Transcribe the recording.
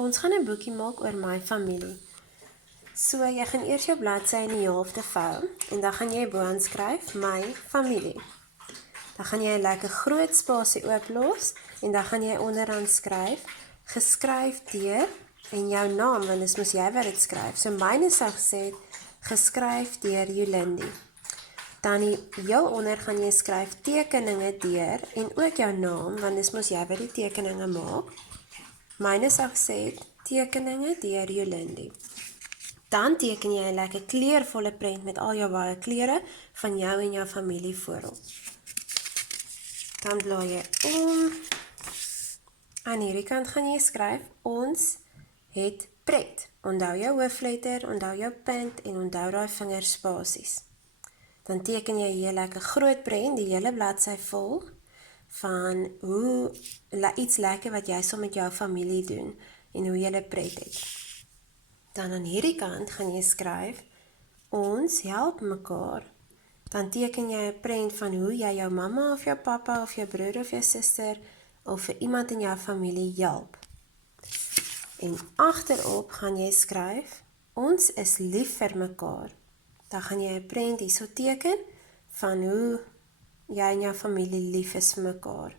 Ons gaan 'n boekie maak oor my familie. So jy gaan eers jou bladsy in die helfte vou en dan gaan jy boaan skryf my familie. Dan gaan jy 'n lekker groot spasie ooplos en dan gaan jy onderaan skryf geskryf deur en jou naam, want dis mos jy wat dit skryf. So myne sou gesê het, geskryf deur Jolindi. Dan heel onder gaan jy skryf tekeninge deur en ook jou naam, want dis mos jy wat die tekeninge maak. Myne sou gesê het, tekeninge deur Jolindi. Dan teken jy 'n lekker kleurvolle prent met al jou baie kleure van jou en jou familie voorop. Dan blaai jy om. Aan hierdie kant gaan jy skryf, ons het pret. Onthou jou hoofletter, onthou jou punt en onthou daai vingerspasies. Dan teken jy hier lekker groot prent, die hele bladsy vol, van hoe iets lekker wat jy saam met jou familie doen en hoe jy pret het. Dan aan hierdie kant gaan jy skryf, ons help mekaar. Dan teken jy 'n prent van hoe jy jou mamma of jou pappa of jou broer of jou suster of vir iemand in jou familie help. En agterop gaan jy skryf, ons is lief vir mekaar. Dan gaan jy 'n prent hierso teken van hoe jy en jou familie lief is vir mekaar.